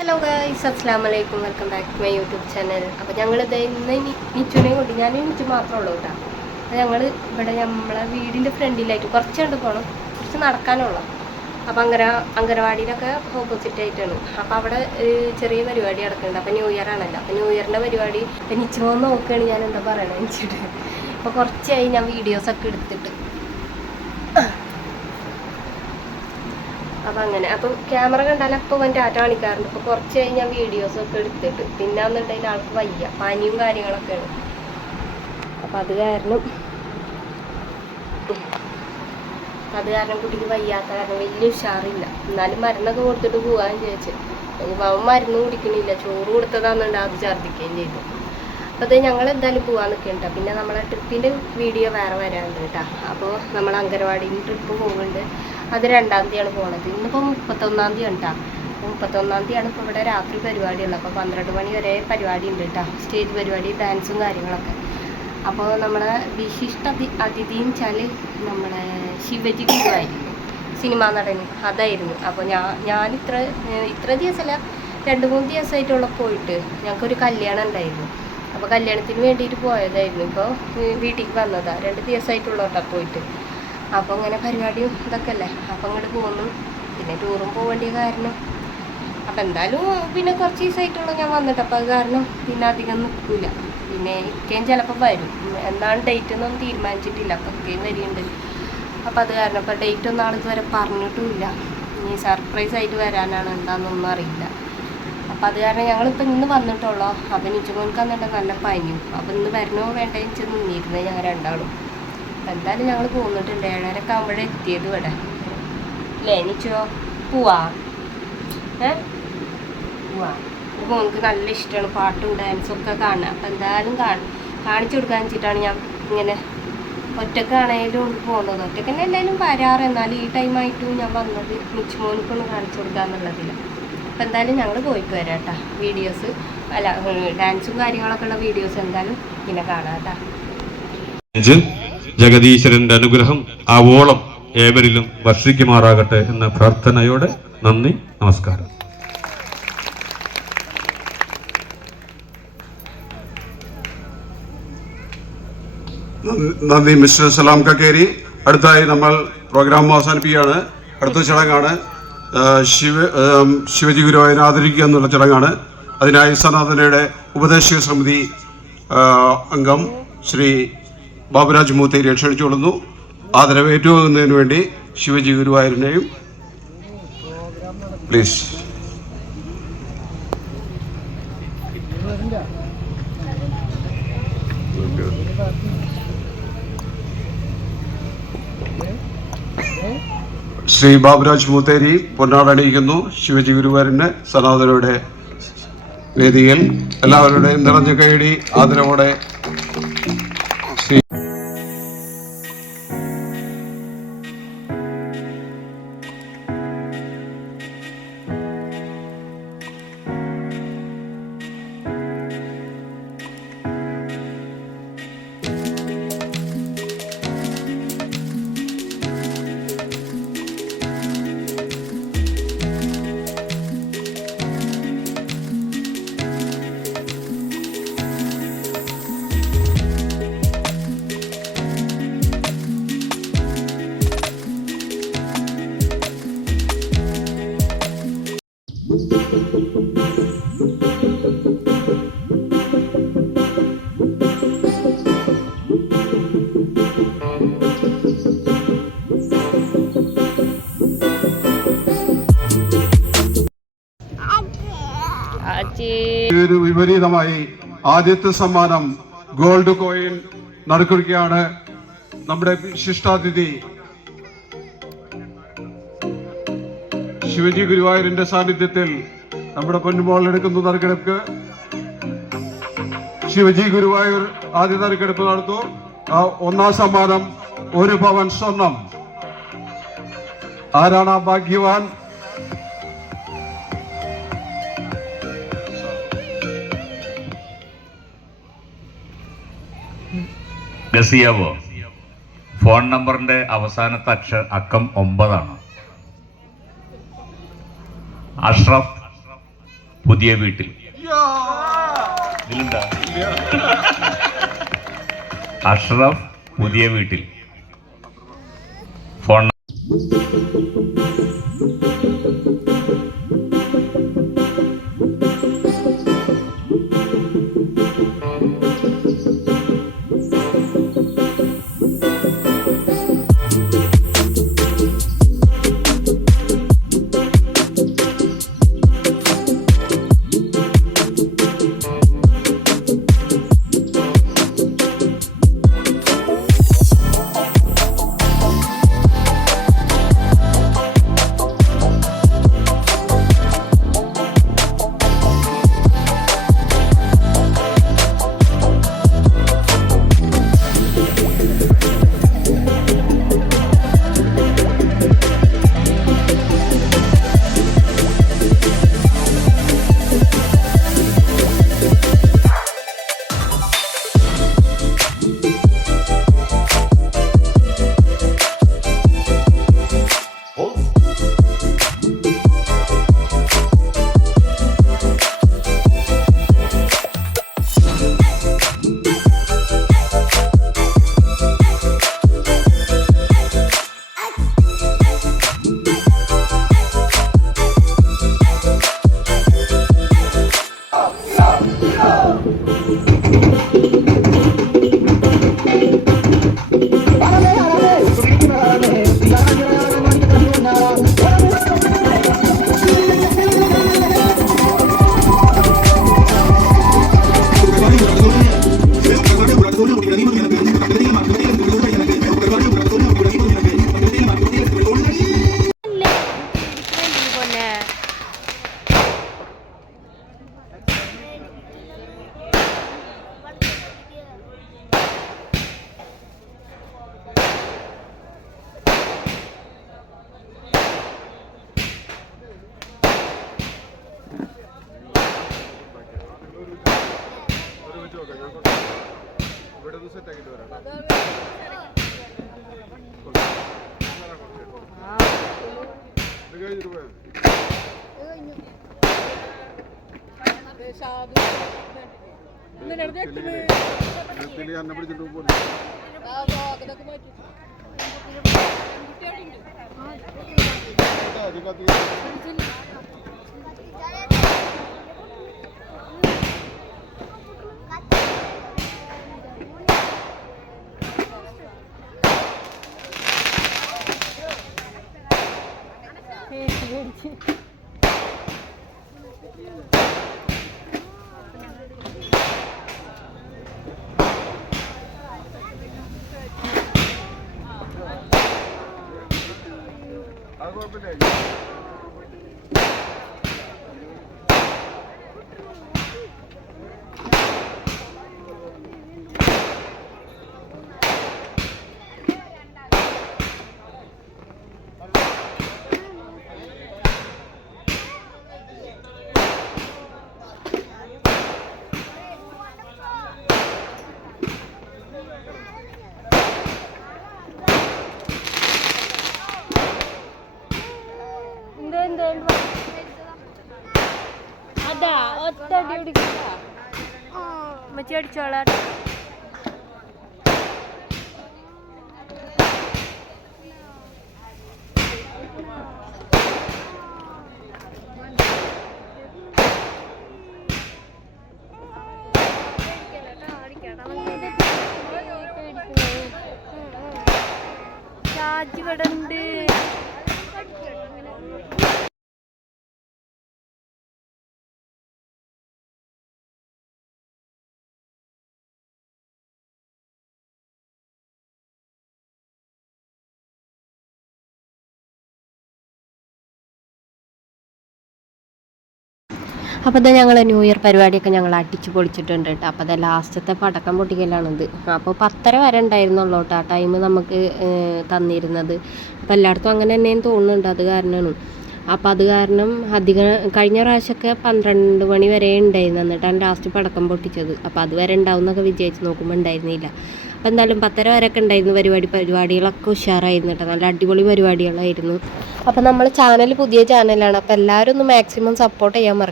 Hello guys അസ്സാം വലൈക്കും welcome back to my YouTube channel അപ്പോൾ ഞങ്ങൾ ഇത് ഇന്ന് നിച്ചുവിനെ കൊണ്ട് ഞാൻ നിച്ചു മാത്രമേ ഉള്ളൂ കേട്ടോ. അപ്പോൾ ഞങ്ങൾ ഇവിടെ നമ്മളെ വീടിന്റെ ഫ്രണ്ടിലായിട്ട് കുറച്ച് കണ്ട് പോകണം കുറച്ച് നടക്കാനുള്ള. അപ്പോൾ അങ്കര അങ്കനവാടിയിലൊക്കെ ഓപ്പോസിറ്റ് ആയിട്ടാണ്. അപ്പോൾ അവിടെ ചെറിയ പരിപാടി നടക്കുന്നുണ്ട്. അപ്പോൾ ന്യൂ ഇയർ ആണല്ലോ. അപ്പോൾ ന്യൂ ഇയറിന്റെ പരിപാടി. നിച്ചു നോക്കുകയാണ് ഞാൻ എന്താ പറയണത് നിച്ചിട്ട് അപ്പോൾ കുറച്ചായി ഞാൻ വീഡിയോസൊക്കെ എടുത്തിട്ട്. അപ്പം അങ്ങനെ അപ്പം ക്യാമറ കണ്ടാൽ അപ്പോൾ അവൻ ടാറ്റ കാണിക്കാറുണ്ട്. ഇപ്പോൾ കുറച്ച് കഴിഞ്ഞ് ഞാൻ വീഡിയോസൊക്കെ എടുത്തിട്ട്. പിന്നെ എന്നുണ്ടെങ്കിൽ ആൾക്ക് വയ്യ. പനിയും കാര്യങ്ങളൊക്കെയാണ്. അപ്പം അത് കാരണം അത് കാരണം കുട്ടിക്ക് വയ്യാത്ത കാരണം വലിയ ഉഷാറില്ല. എന്നാലും മരുന്നൊക്കെ കൊടുത്തിട്ട് പോകാൻ ചോദിച്ചു അവൻ മരുന്ന് കുടിക്കണില്ല. ചോറ് കൊടുത്തതാന്നുണ്ട് അത് ഛർദ്ദിക്കുകയും ചെയ്തു. അപ്പോൾ അത് ഞങ്ങൾ എന്തായാലും പോകാൻ നിൽക്കുന്നുണ്ട് പിന്നെ നമ്മളെ ട്രിപ്പിന്റെ വീഡിയോ വേറെ വരാനുണ്ട് കേട്ടോ അപ്പോൾ നമ്മൾ അങ്കനവാടിയിൽ ട്രിപ്പ് പോകുന്നുണ്ട് അത് രണ്ടാം തീയതിയാണ് പോണത്. ഇന്നിപ്പോൾ മുപ്പത്തൊന്നാം തീയതി ഉണ്ടാ മുപ്പത്തൊന്നാം തീയതിയാണ് ഇപ്പോൾ ഇവിടെ രാത്രി പരിപാടിയുള്ളത്. അപ്പോൾ പന്ത്രണ്ട് മണി വരെ പരിപാടി ഉണ്ട് കേട്ടോ സ്റ്റേജ് പരിപാടി ഡാൻസും കാര്യങ്ങളൊക്കെ. അപ്പോൾ നമ്മളെ വിശിഷ്ട അതി അതിഥിയും വെച്ചാൽ നമ്മളെ ശിവജി ഗുരുവായിരുന്നു. സിനിമാ നടൻ. അതായിരുന്നു. അപ്പോൾ ഞാൻ ഞാൻ ഇത്ര ഇത്ര ദിവസമല്ല രണ്ട് മൂന്ന് ദിവസമായിട്ടുള്ള പോയിട്ട് ഞങ്ങൾക്കൊരു കല്യാണം ഉണ്ടായിരുന്നു. അപ്പോൾ കല്യാണത്തിന് വേണ്ടിയിട്ട് പോയതായിരുന്നു. ഇപ്പോൾ വീട്ടിലേക്ക് വന്നതാണ് രണ്ട് ദിവസമായിട്ടുള്ള കേട്ടോ പോയിട്ട്. അപ്പോൾ ഇങ്ങനെ പരിപാടിയും ഇതൊക്കെ അല്ലേ? അപ്പം ഇങ്ങോട്ട് പോന്നു. പിന്നെ ടൂറും പോകേണ്ട കാരണം. അപ്പം എന്തായാലും പിന്നെ കുറച്ച് ദിവസമായിട്ടുള്ള ഞാൻ വന്നിട്ട്. അപ്പോൾ അത് കാരണം പിന്നെ അധികം നിൽക്കില്ല പിന്നെ ഇക്കയും ചിലപ്പോൾ വരും. എന്താണ് ഡേറ്റ് എന്നൊന്നും തീരുമാനിച്ചിട്ടില്ല. അപ്പോൾ ഇക്കയും വരുന്നുണ്ട് അപ്പോൾ അത് കാരണം ഇപ്പോൾ ഡേറ്റ് ഒന്നും ആൾക്ക് വരെ പറഞ്ഞിട്ടുമില്ല. ഇനി സർപ്രൈസ് ആയിട്ട് വരാനാണ് എന്താണെന്നൊന്നും അറിയില്ല. അപ്പോൾ അത് കാരണം ഞങ്ങളിപ്പോൾ ഇന്ന് വന്നിട്ടുള്ളൂ? അപ്പം വന്നിട്ട് നല്ല പനിയും. അപ്പോൾ ഇന്ന് വരണോ വേണ്ടേ വെച്ച് നിന്നിരുന്നത് ഞങ്ങൾ രണ്ടാളും. അപ്പം എന്തായാലും ഞങ്ങൾ പോന്നിട്ടുണ്ട്. ഏഴരക്ക് ആകുമ്പോഴേ എത്തിയത് ഇവിടെ. അല്ലേ എനിച്ചോ പോവാ? ഏ? പോവാ. മോൾക്ക് നല്ല ഇഷ്ടമാണ് പാട്ടും ഡാൻസും ഒക്കെ കാണുക അപ്പം എന്തായാലും കാണും കാണിച്ചു കൊടുക്കാൻ വെച്ചിട്ടാണ് ഞാൻ ഇങ്ങനെ ഒറ്റക്കാണേലും പോകുന്നത് ഒറ്റയ്ക്ക് തന്നെ എല്ലാവരും വരാറ്. എന്നാലും ഈ ടൈമായിട്ടും ഞാൻ വന്നത് മിച്ചുമോനിക്കൊന്ന് കാണിച്ചു കൊടുക്കാന്നുള്ളതില്ല അപ്പം എന്തായാലും ഞങ്ങൾ പോയിട്ട് വരാം കേട്ടോ വീഡിയോസ് അല്ല ഡാൻസും കാര്യങ്ങളൊക്കെ ഉള്ള വീഡിയോസ് എന്തായാലും പിന്നെ കാണാം കേട്ടോ ജഗദീശ്വരന്റെ അനുഗ്രഹം ആവോളം ഏവരിലും വർഷിക്കുമാറാകട്ടെ എന്ന പ്രാർത്ഥനയോടെ നന്ദി നമസ്കാരം. നന്ദി- മിസ്റ്റർ സലാം കക്കേരി. അടുത്തായി നമ്മൾ പ്രോഗ്രാം അവസാനിപ്പിക്കുകയാണ്. അടുത്ത ചടങ്ങാണ് ആ, ശിവ ആം, ശിവജി ഗുരുവായൂർ ആദരിക്കുക എന്നുള്ള ചടങ്ങാണ്. അതിനായി സനാതനയുടെ ഉപദേശക സമിതി ആ, അംഗം ശ്രീ ബാബുരാജ് മൂത്തേരി ക്ഷണിച്ചുകൊള്ളുന്നു ആദരവ് ഏറ്റുവാങ്ങുന്നതിന് വേണ്ടി ശിവജി ഗുരുവായൂരിനെയും പ്ലീസ്. ശ്രീ ബാബുരാജ് മൂത്തേരി പൊന്നാടണിയിക്കുന്നു ശിവജി ഗുരുവായൂരിന് സനാതനയുടെ വേദിയിൽ എല്ലാവരുടെയും നിറഞ്ഞ കൈയടി ആദരവോടെ വിപരീതമായി ആദ്യത്തെ സമ്മാനം ഗോൾഡ് കോയിൻ നടക്കുകയാണ് നമ്മുടെ വിശിഷ്ടാതിഥി ശിവജി ഗുരുവായൂരിന്റെ സാന്നിധ്യത്തിൽ നമ്മുടെ പൊന്നുമോൾ എടുക്കുന്നു നറുക്കെടുപ്പ്. ശിവജി ഗുരുവായൂർ ആദ്യ നറുക്കെടുപ്പ് നടത്തു ഒന്നാം സമ്മാനം ഒരു പവൻ സ്വർണം. ആരാണ് ഭാഗ്യവാൻ? ഗസിയാവോ ഫോൺ നമ്പറിന്റെ അവസാനത്തെ അക്ഷ അക്കം ഒമ്പതാണ്. അഷ്റഫ് പുതിയ വീട്ടിൽ. അഷ്റഫ് പുതിയ വീട്ടിൽ. ഫോൺ സെറ്റ് ആക്കിയിട്ട് വരാം. ഇത് കഴിഞ്ഞിട്ട് പോയാൽ ഇതിൽ എന്നെ പിടിച്ചിട്ട് പോകും അധികം Agora, beleza. അതാ ഒറ്റ അടി പിടിക്കണ്ട മച്ചി അടിച്ചോളാം. ചാജ് ഇവിടെ അപ്പോൾ ഇത് ഞങ്ങൾ ന്യൂ ഇയർ പരിപാടിയൊക്കെ ഞങ്ങൾ അടിച്ചു പൊളിച്ചിട്ടുണ്ട് കേട്ടോ. അപ്പോൾ അത് ലാസ്റ്റത്തെ പടക്കം പൊട്ടിക്കലാണിത്. അപ്പോൾ പത്തര വരെ ഉണ്ടായിരുന്നുള്ളൂ കേട്ടോ ആ ടൈം നമുക്ക് തന്നിരുന്നത്. അപ്പോൾ എല്ലായിടത്തും അങ്ങനെ തന്നെയും തോന്നുന്നുണ്ട്. അത് കാരണമാണ്. അപ്പോൾ അത് കാരണം അധികം കഴിഞ്ഞ പ്രാവശ്യമൊക്കെ പന്ത്രണ്ട് മണി വരെ ഉണ്ടായിരുന്നു എന്നിട്ടാണ് ലാസ്റ്റ് പടക്കം പൊട്ടിച്ചത്. അപ്പോൾ അതുവരെ വരെ ഉണ്ടാവും എന്നൊക്കെ വിചാരിച്ച് നോക്കുമ്പോൾ ഉണ്ടായിരുന്നില്ല. അപ്പോൾ എന്തായാലും പത്തര ഒക്കെ ഉണ്ടായിരുന്നു പരിപാടി പരിപാടികളൊക്കെ ഉഷാറായിരുന്നു കേട്ടോ. നല്ല അടിപൊളി പരിപാടികളായിരുന്നു. അപ്പോൾ നമ്മൾ ചാനൽ പുതിയ ചാനലാണ് അപ്പോൾ എല്ലാവരും ഒന്ന് മാക്സിമം സപ്പോർട്ട് ചെയ്യാൻ മറക്കും